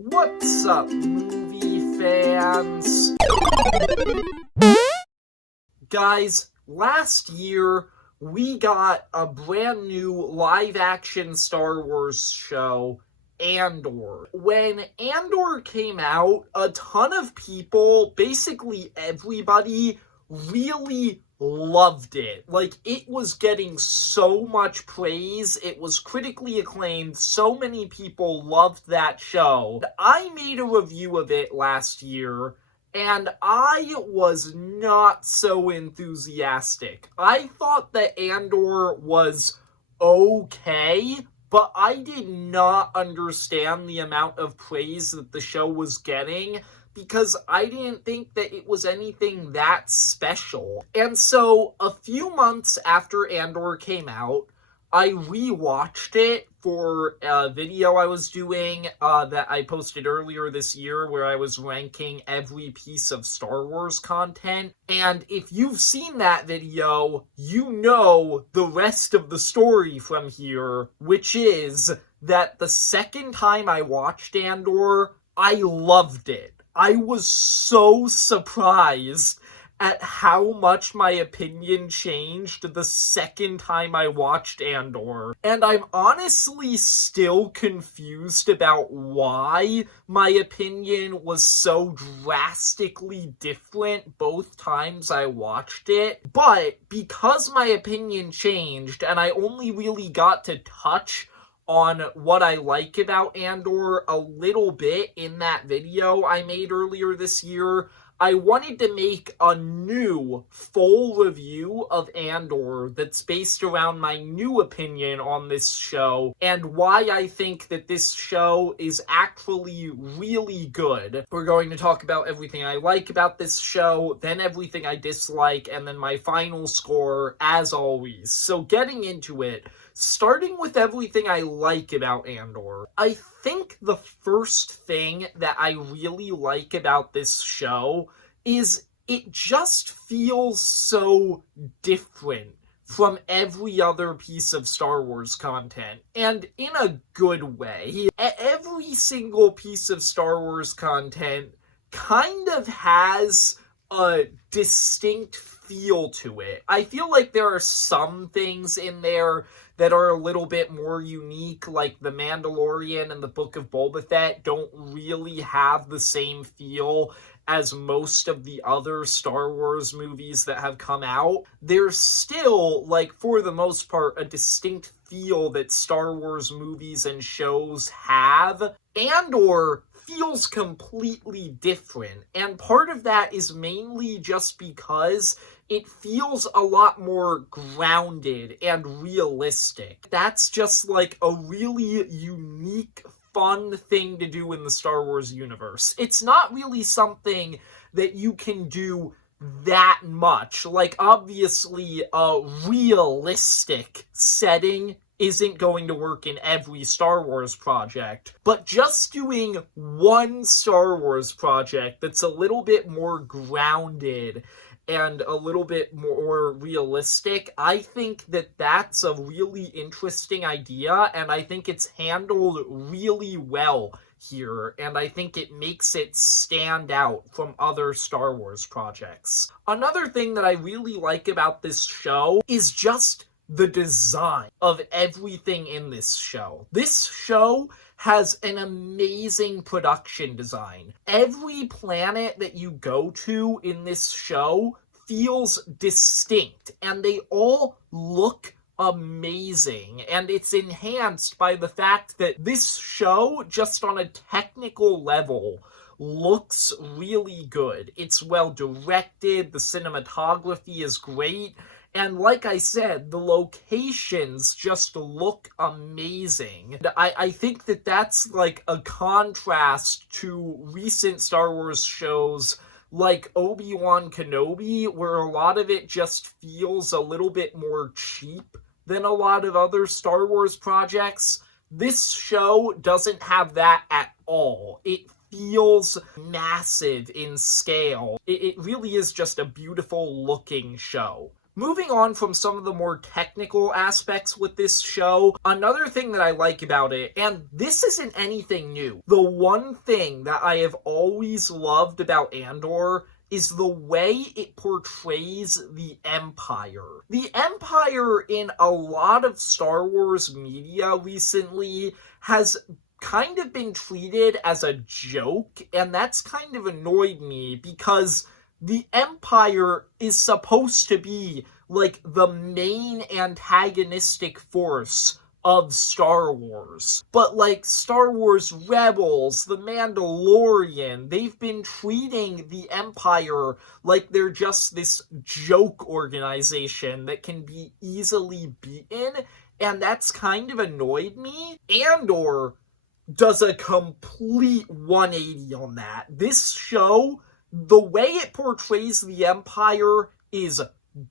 What's up, movie fans? Guys, last year we got a brand new live-action Star Wars show, Andor. When Andor came out, a ton of people, basically everybody, really loved it. Like, it was getting so much praise, it was critically acclaimed, so many people loved that show. I made a review of it last year, and I was not so enthusiastic. I thought that Andor was okay, but I did not understand the amount of praise that the show was getting, because I didn't think that it was anything that special. And so, a few months after Andor came out, I rewatched it for a video I was doing that I posted earlier this year, where I was ranking every piece of Star Wars content. And if you've seen that video, you know the rest of the story from here, which is that the second time I watched Andor, I loved it. I was so surprised at how much my opinion changed the second time I watched Andor. And I'm honestly still confused about why my opinion was so drastically different both times I watched it. But because my opinion changed and I only really got to touch on what I like about Andor a little bit in that video I made earlier this year, I wanted to make a new full review of Andor that's based around my new opinion on this show and why I think that this show is actually really good. We're going to talk about everything I like about this show, then everything I dislike, and then my final score, as always. So getting into it, starting with everything I like about Andor, I think the first thing that I really like about this show is it just feels so different from every other piece of Star Wars content, and in a good way. Every single piece of Star Wars content kind of has a distinct feel to it. I feel like there are some things in there that are a little bit more unique, like The Mandalorian and the Book of Boba Fett don't really have the same feel as most of the other Star Wars movies that have come out. There's still, like, for the most part, a distinct feel that Star Wars movies and shows have. Andor feels completely different, and part of that is mainly just because it feels a lot more grounded and realistic. That's just like a really unique, fun thing to do in the Star Wars universe. It's not really something that you can do that much. Like, obviously, a realistic setting isn't going to work in every Star Wars project, but just doing one Star Wars project that's a little bit more grounded and a little bit more realistic, I think that that's a really interesting idea, and I think it's handled really well here, and I think it makes it stand out from other Star Wars projects. Another thing that I really like about this show is just the design of everything in this show. This show has an amazing production design. Every planet that you go to in this show feels distinct, and they all look amazing, and it's enhanced by the fact that this show, just on a technical level, looks really good. It's well directed, the cinematography is great, and like I said, the locations just look amazing. I think that that's like a contrast to recent Star Wars shows like Obi-Wan Kenobi, where a lot of it just feels a little bit more cheap than a lot of other Star Wars projects. This show doesn't have that at all. It feels massive in scale. It really is just a beautiful looking show. Moving on from some of the more technical aspects with this show, another thing that I like about it, and this isn't anything new, the one thing that I have always loved about Andor is the way it portrays the Empire. The Empire in a lot of Star Wars media recently has kind of been treated as a joke, and that's kind of annoyed me because the Empire is supposed to be like the main antagonistic force of Star Wars. But like Star Wars Rebels, The Mandalorian, they've been treating the Empire like they're just this joke organization that can be easily beaten, and that's kind of annoyed me. Andor does a complete 180 on that. This show, the way it portrays the Empire is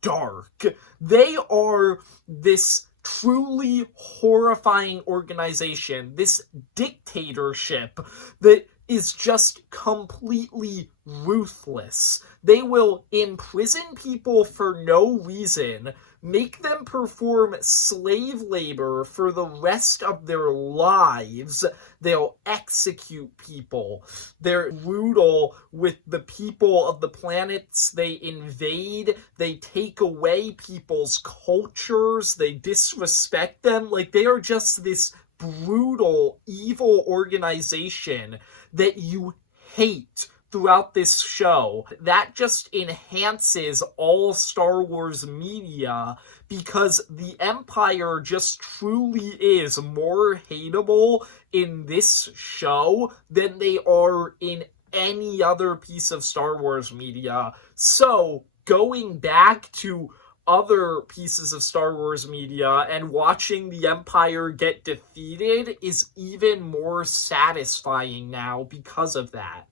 dark. They are this truly horrifying organization, this dictatorship that is just completely ruthless. They will imprison people for no reason, make them perform slave labor for the rest of their lives. They'll execute people. They're brutal with the people of the planets they invade. They take away people's cultures. They disrespect them. Like, they are just this brutal, evil organization that you hate throughout this show. That just enhances all Star Wars media because the Empire just truly is more hateable in this show than they are in any other piece of Star Wars media. So, going back to other pieces of Star Wars media and watching the Empire get defeated is even more satisfying now because of that.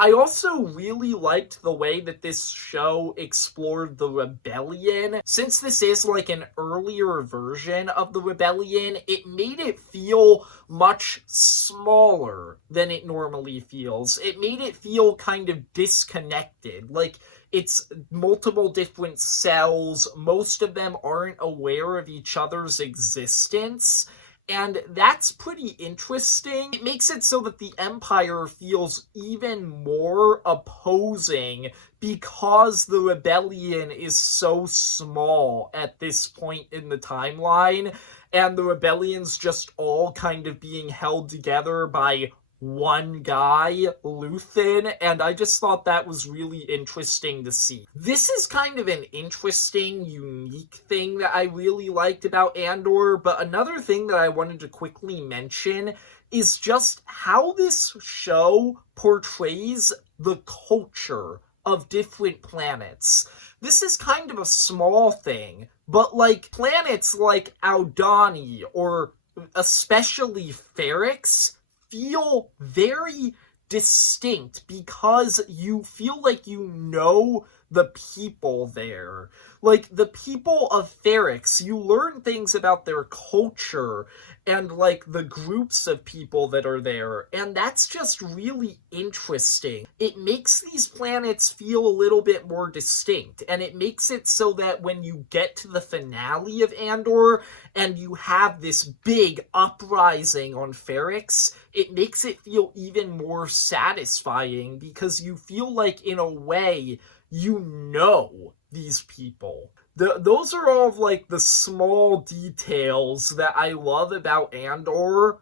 I also really liked the way that this show explored the Rebellion. Since this is like an earlier version of the Rebellion, it made it feel much smaller than it normally feels. It made it feel kind of disconnected. Like, it's multiple different cells. Most of them aren't aware of each other's existence. And that's pretty interesting. It makes it so that the Empire feels even more opposing because the Rebellion is so small at this point in the timeline, and the Rebellion's just all kind of being held together by one guy, Luthen, and I just thought that was really interesting to see. This is kind of an interesting, unique thing that I really liked about Andor, but another thing that I wanted to quickly mention is just how this show portrays the culture of different planets. This is kind of a small thing, but like planets like Aldhani or especially Ferrix feel very distinct because you feel like you know the people there. Like, the people of Ferrix, you learn things about their culture and, like, the groups of people that are there, and that's just really interesting. It makes these planets feel a little bit more distinct, and it makes it so that when you get to the finale of Andor, and you have this big uprising on Ferrix, it makes it feel even more satisfying, because you feel like, in a way, you know these people. Those are all of, like, the small details that I love about Andor,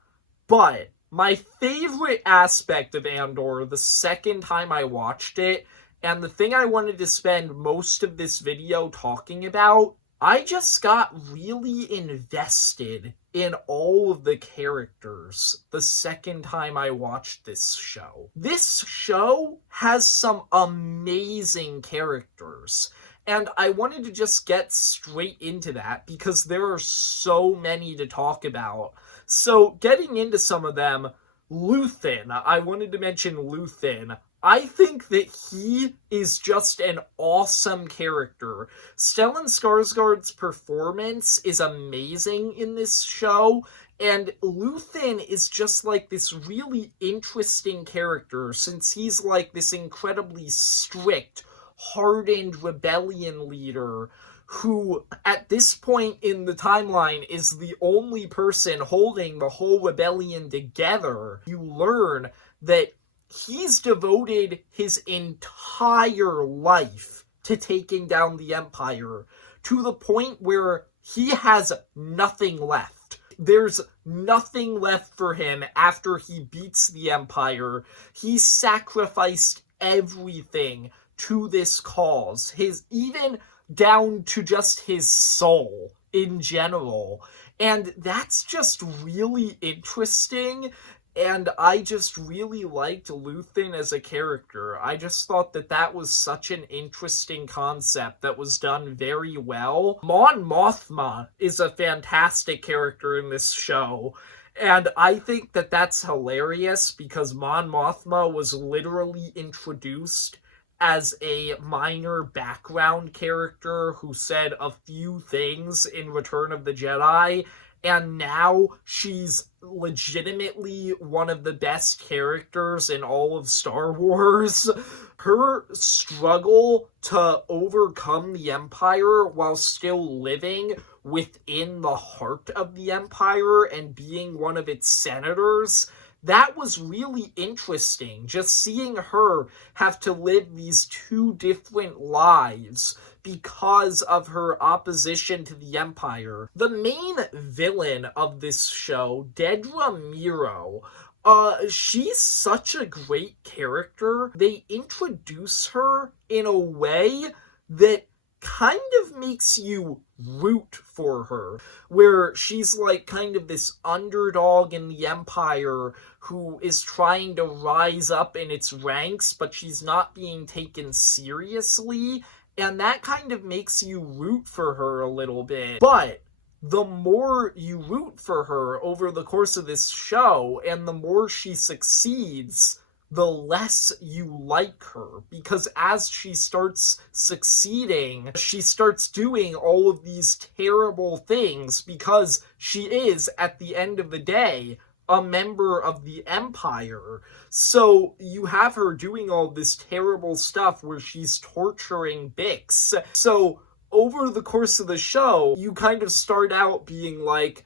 but my favorite aspect of Andor, the second time I watched it, and the thing I wanted to spend most of this video talking about, I just got really invested in all of the characters the second time I watched this show. This show has some amazing characters, and I wanted to just get straight into that because there are so many to talk about. So, getting into some of them, Luthen. I wanted to mention Luthen. I think that he is just an awesome character. Stellan Skarsgård's performance is amazing in this show, and Luthen is just like this really interesting character since he's like this incredibly strict, hardened rebellion leader who at this point in the timeline is the only person holding the whole rebellion together, you learn that he's devoted his entire life to taking down the Empire, to the point where he has nothing left. There's nothing left for him after he beats the Empire. He sacrificed everything to this cause, even down to just his soul in general. And that's just really interesting. And I just really liked Luthen as a character. I just thought that that was such an interesting concept that was done very well. Mon Mothma is a fantastic character in this show. And I think that that's hilarious because Mon Mothma was literally introduced as a minor background character who said a few things in Return of the Jedi, and now she's legitimately one of the best characters in all of Star Wars. Her struggle to overcome the Empire while still living within the heart of the Empire and being one of its senators, that was really interesting. Just seeing her have to live these two different lives because of her opposition to the Empire. The main villain of this show, Dedra Meero, she's such a great character. They introduce her in a way that kind of makes you root for her, where she's like kind of this underdog in the Empire who is trying to rise up in its ranks, but she's not being taken seriously, and that kind of makes you root for her a little bit. But the more you root for her over the course of this show, and the more she succeeds, the less you like her, because as she starts succeeding, she starts doing all of these terrible things because she is, at the end of the day, a member of the Empire. So you have her doing all this terrible stuff where she's torturing Bix. So over the course of the show, you kind of start out being like,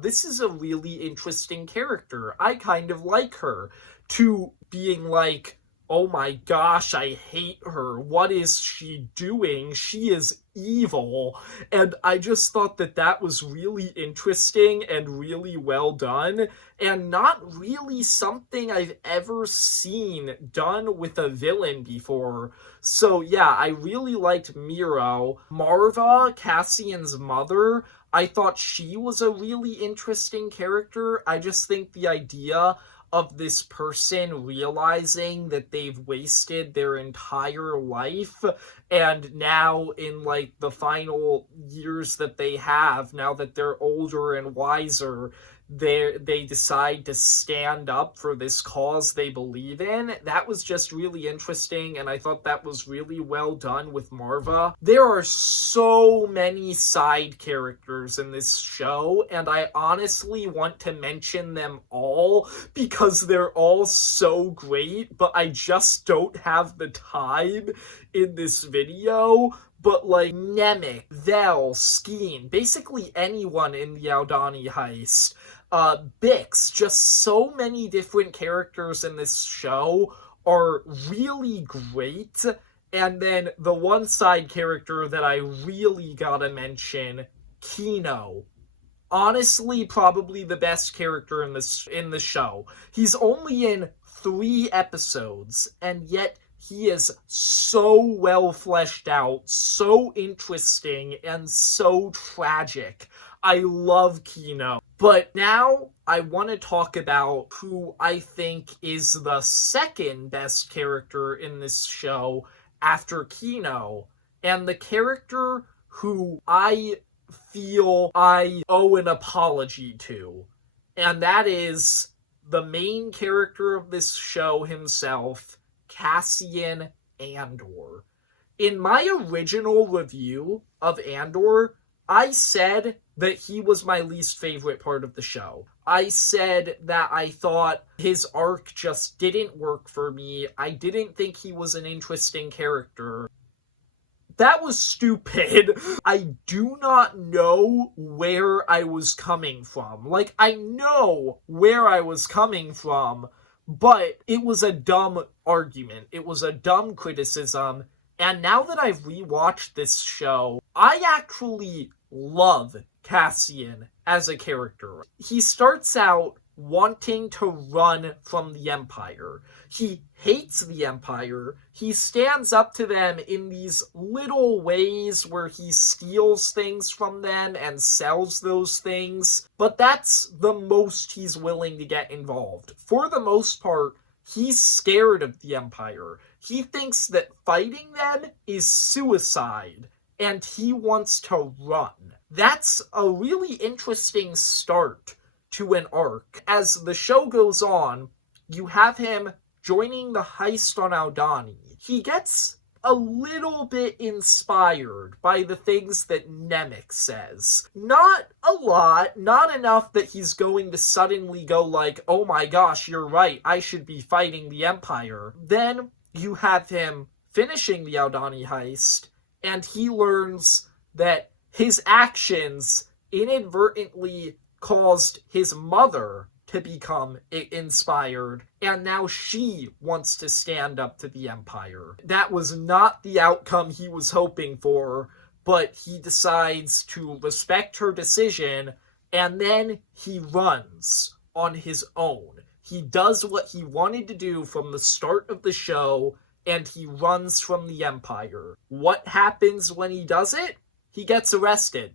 this is a really interesting character. I kind of like her. To being like, oh my gosh, I hate her. What is she doing? She is evil. And I just thought that that was really interesting and really well done, and not really something I've ever seen done with a villain before. So yeah, I really liked Meero. Marva, Cassian's mother, I thought she was a really interesting character. I just think the idea of this person realizing that they've wasted their entire life, and now in like the final years that they have, now that they're older and wiser, they decide to stand up for this cause they believe in. That was just really interesting, and I thought that was really well done with Marva. There are so many side characters in this show, and I honestly want to mention them all because they're all so great, but I just don't have the time in this video. But like Nemik, Vel, Skeen, basically anyone in the Aldhani heist, Bix, just so many different characters in this show are really great. And then the one side character that I really gotta mention, Kino. Honestly, probably the best character in the show. He's only in 3 episodes, and yet he is so well fleshed out, so interesting, and so tragic. I love Kino. But now I want to talk about who I think is the second best character in this show after Kino, and the character who I feel I owe an apology to. And that is the main character of this show himself, Cassian Andor. In my original review of Andor, I said that he was my least favorite part of the show. I said that I thought his arc just didn't work for me. I didn't think he was an interesting character. That was stupid. I do not know where I was coming from. Like, I know where I was coming from, but it was a dumb argument. It was a dumb criticism. And now that I've rewatched this show, I actually love Cassian as a character. He starts out wanting to run from the Empire. He hates the Empire. He stands up to them in these little ways where he steals things from them and sells those things, but that's the most he's willing to get involved. For the most part, he's scared of the Empire. He thinks that fighting them is suicide, and he wants to run. That's a really interesting start to an arc. As the show goes on, you have him joining the heist on Aldhani. He gets a little bit inspired by the things that Nemik says. Not a lot, not enough that he's going to suddenly go like, oh my gosh, you're right, I should be fighting the Empire. Then you have him finishing the Aldhani heist, and he learns that his actions inadvertently caused his mother to become inspired, and now she wants to stand up to the Empire. That was not the outcome he was hoping for, but he decides to respect her decision, and then he runs on his own. He does what he wanted to do from the start of the show, and he runs from the Empire. What happens when he does it? He gets arrested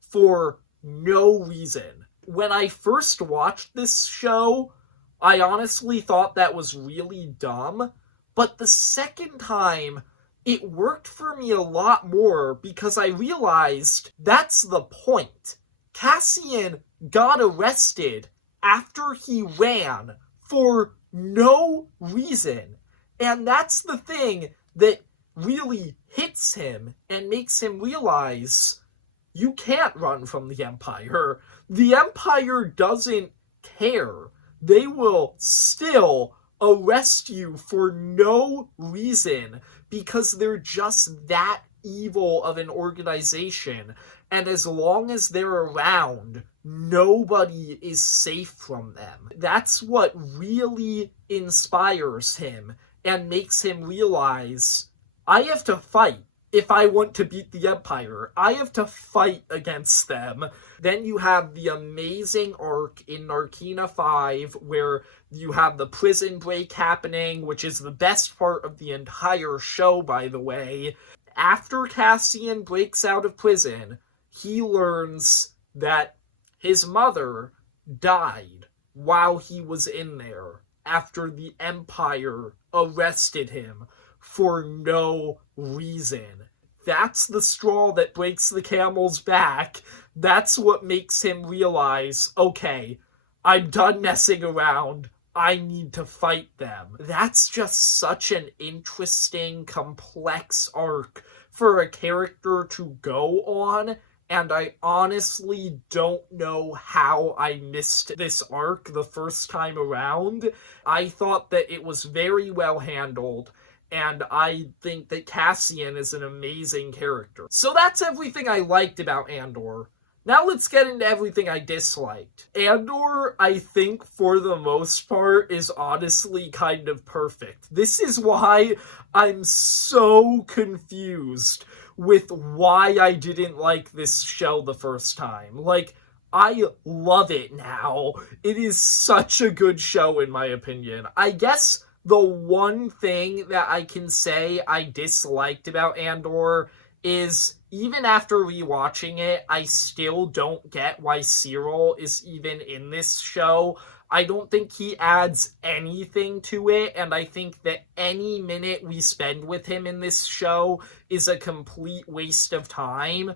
for no reason. When I first watched this show, I honestly thought that was really dumb, but the second time, it worked for me a lot more because I realized that's the point. Cassian got arrested after he ran for no reason, and that's the thing that really hits him and makes him realize you can't run from the Empire. The Empire doesn't care. They will still arrest you for no reason because they're just that evil of an organization. And as long as they're around, nobody is safe from them. That's what really inspires him and makes him realize, I have to fight. If I want to beat the Empire, I have to fight against them. Then you have the amazing arc in Narkina 5 where you have the prison break happening, which is the best part of the entire show, by the way. After Cassian breaks out of prison, he learns that his mother died while he was in there after the Empire arrested him for no reason. That's the straw that breaks the camel's back. That's what makes him realize, okay, I'm done messing around. I need to fight them. That's just such an interesting, complex arc for a character to go on, and I honestly don't know how I missed this arc the first time around. I thought that it was very well handled, and I think that Cassian is an amazing character. So that's everything I liked about Andor. Now let's get into everything I disliked. Andor, I think, for the most part, is honestly kind of perfect. This is why I'm so confused with why I didn't like this show the first time. Like, I love it now. It is such a good show, in my opinion. I guess the one thing that I can say I disliked about Andor is, even after rewatching it, I still don't get why Cyril is even in this show. I don't think he adds anything to it, and I think that any minute we spend with him in this show is a complete waste of time.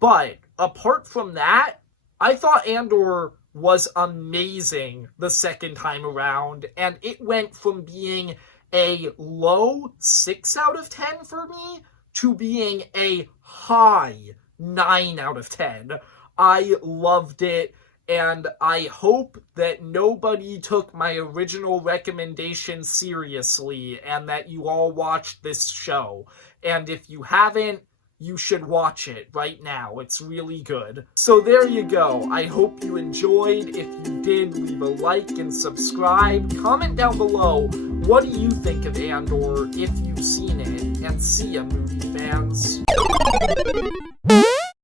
But apart from that, I thought Andor was amazing the second time around, and it went from being a low 6 out of 10 for me to being a high 9 out of 10. I loved it, and I hope that nobody took my original recommendation seriously and that you all watched this show. And if you haven't, you should watch it right now. It's really good. So there you go. I hope you enjoyed. If you did, leave a like and subscribe. Comment down below, what do you think of Andor if you've seen it? And see ya, movie fans.